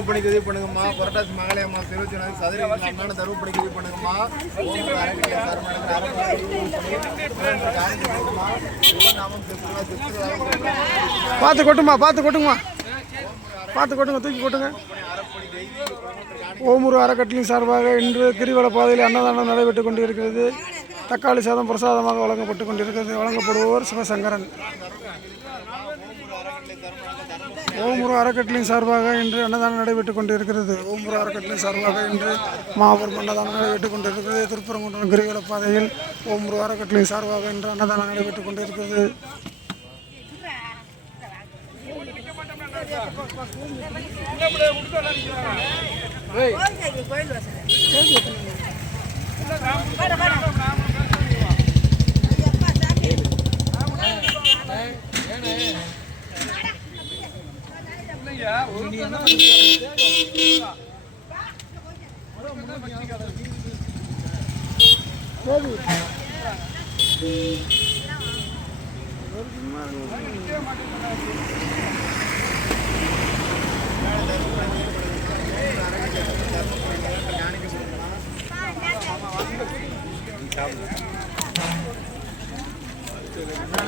தருமபுரிக்கு உதவி பண்ணுங்கம்மா. புரட்டாசி மகளே அம்மா 24 சதுர அண்ணான தருமபுரிக்கு உதவி பண்ணுங்கம்மா. பார்த்து கொட்டுமா, பார்த்து கொட்டுங்கம்மா, பார்த்து கொட்டுங்க, தூக்கி கொட்டுங்க. ஓமூர் அறக்கட்டளையின் சார்பாக இன்று கிரிவல பாதையில் அன்னதானம் நடைபெற்றுக் கொண்டிருக்கிறது. தக்காளி சாதம் பிரசாதமாக வழங்கப்பட்டு கொண்டிருக்கிறது. வழங்கப்படுவோர் சிவசங்கரன். ஓமூர் அறக்கட்டளையின் சார்பாக இன்று அன்னதானம் நடைபெற்றுக் கொண்டிருக்கிறது. ஓமூர் அறக்கட்டளையின் சார்பாக இன்று மாபெரும் அன்னதானம் நடைபெற்றுக் கொண்டிருக்கிறது. திருப்பரங்குன்றம் கிரிவல பாதையில் ஓமூர் அறக்கட்டளையின் சார்பாக இன்று அன்னதானம் நடைபெற்றுக் கொண்டிருக்கிறது.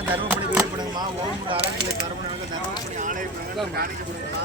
தருமபுரிக்கு உதவி பண்ணுங்கம்மா. ஓமூர் அறக்கட்டளை தருமபுரி தருமபுரி ஆலயம் காணிக்க கொடுங்கம்மா.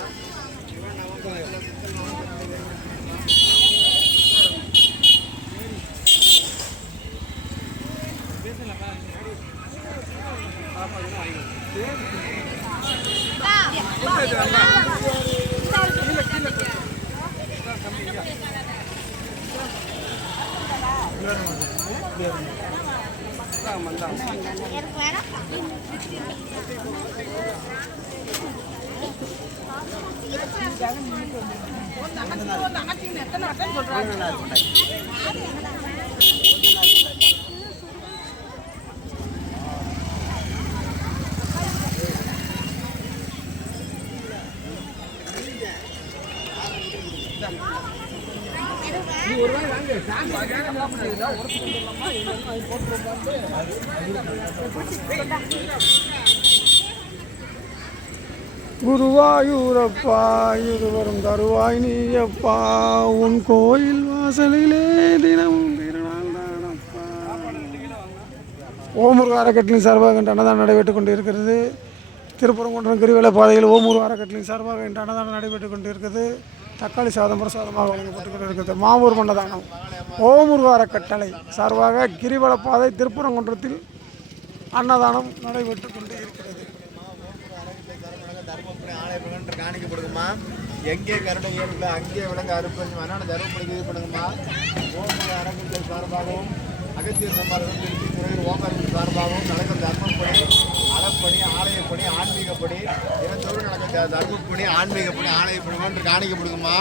குருவாயூரப்பா இருவரும் தருவாய் நீயப்பா, உன் கோயில் வாசலிலே தினமும் திருநாள் தானப்பா. ஓமூர் அறக்கட்டளையின் சார்பாக இன்று அன்னதானம் நடைபெற்றுக் கொண்டிருக்கிறது. திருப்பரங்குன்றம் கிரிவல பாதையில் ஓமூர் அறக்கட்டளையின் சார்பாக இன்று அன்னதானம் நடைபெற்றுக் கொண்டிருக்கிறது. தக்காளி சாதம் பிரசாதமாக வழங்கப்பட்டு கொண்டிருக்கிறது. மாவூர் அன்னதானம் ஓமூர் அறக்கட்டளை சார்பாக கிரிவல பாதை திருப்பரங்குன்றத்தில் அன்னதானம் நடைபெற்றுக் கொண்டு இருக்கிறது. தருமபுரி ஆலயம் காணிக்க கொடுங்கம்மா. எங்கே கருணை ஏற்பட அங்கே விலங்கு அறுப்பஞ்சு மன்னான தருமபுரிக்கு உதவி பண்ணுங்கம்மா. ஓமூர் அறக்கட்டளை சார்பாகவும் அகத்தியர் சம்பாரகம் திருச்சி துறையில் ஓமர்கள் சார்பாகவும் நடக்கும் தர்மப்பணி, அறப்பணி, ஆலயப்பணி, ஆன்மீகப்பணி தினந்தோறும் நடக்கும் தர்மப்பணி, ஆன்மீகப்பணி, ஆலயப்பணி காணிக்க கொடுங்கம்மா.